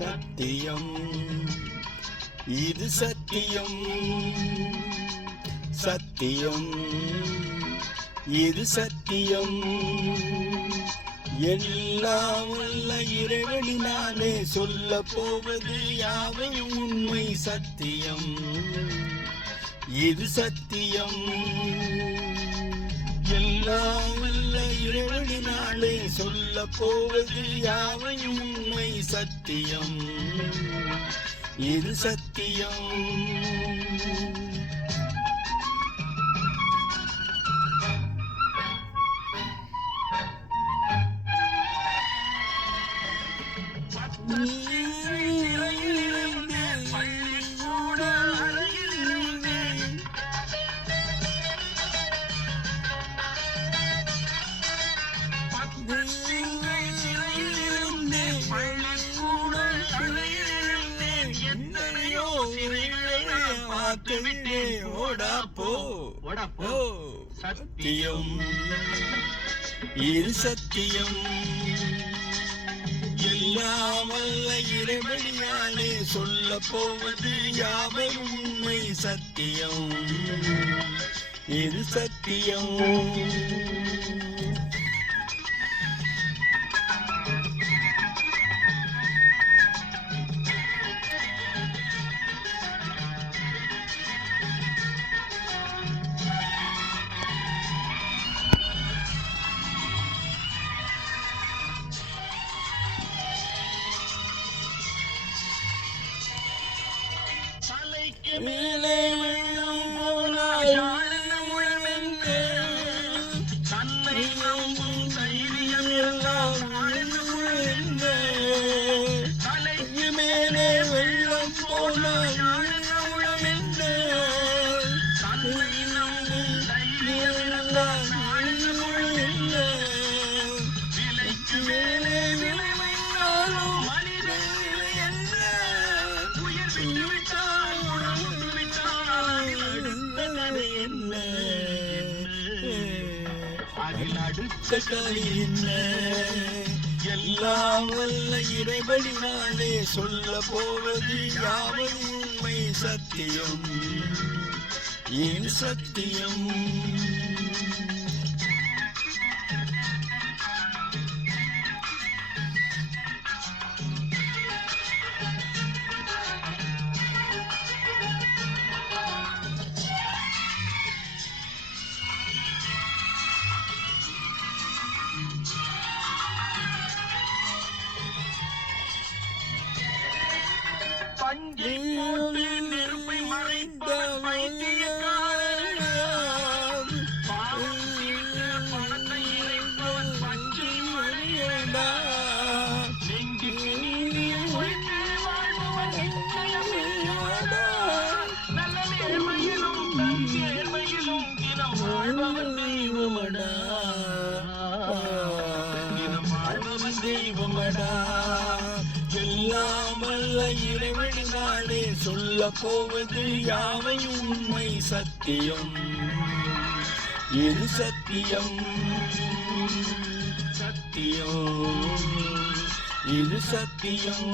சத்தியம் இது சத்தியம் சத்தியம் இது சத்தியம் எல்லாம் உள்ள இறைவனினாலே சொல்ல போவது யாவையும் உண்மை சத்தியம் இது சத்தியம் எல்லாம் உள்ள இறைவனினாலே சொல்ல போவது யாவையும் உண்மை சத்தியம் இது சத்தியம் சத்தியம் இது சத்தியம் எல்லாம் வல்ல இறைவனியாலே சொல்ல போவது யாவையும் உண்மை சத்தியம் இது சத்தியம் மேலே வெள்ளம் போனால் முழமென்று தன்னை நம்பும் தைரியம் எல்லாம் முழமென்று தலைக்கு மேலே வெள்ளம் போனால் முழமென்று தன்னை நம்பும் தைரியம் எல்லாம் முழமென்று விலைக்கு மேலே விலை வைத்தாலும் மனிதன் என்ன உயிர் விட்டு விட்டால் அடுத்த கதை என்ன எல்லாம் வல்ல இறைவனினாலே சொல்ல போவது யாவையும் உண்மை சத்தியம் ஏன் சத்தியம் நெருப்பை மறைத்த வைத்தியக்காரன் பணத்தை இறைப்பவன் பச்சை மணியடா நெஞ்சுக்கு நீதியை வைத்து வாழ்பவன் நிச்சயமில்லடா நல்ல நேர்மையிலும் தன் நேர்மையிலும் தினம் வாழ்பவன் தெய்வமடா தினம் வாழ்பவன் தெய்வமடா எல்லாம் வல்ல இறைவனினாலே சொல்ல போவது யாவையும் உண்மை சத்தியம் இது சத்தியம் சத்தியம் இது சத்தியம்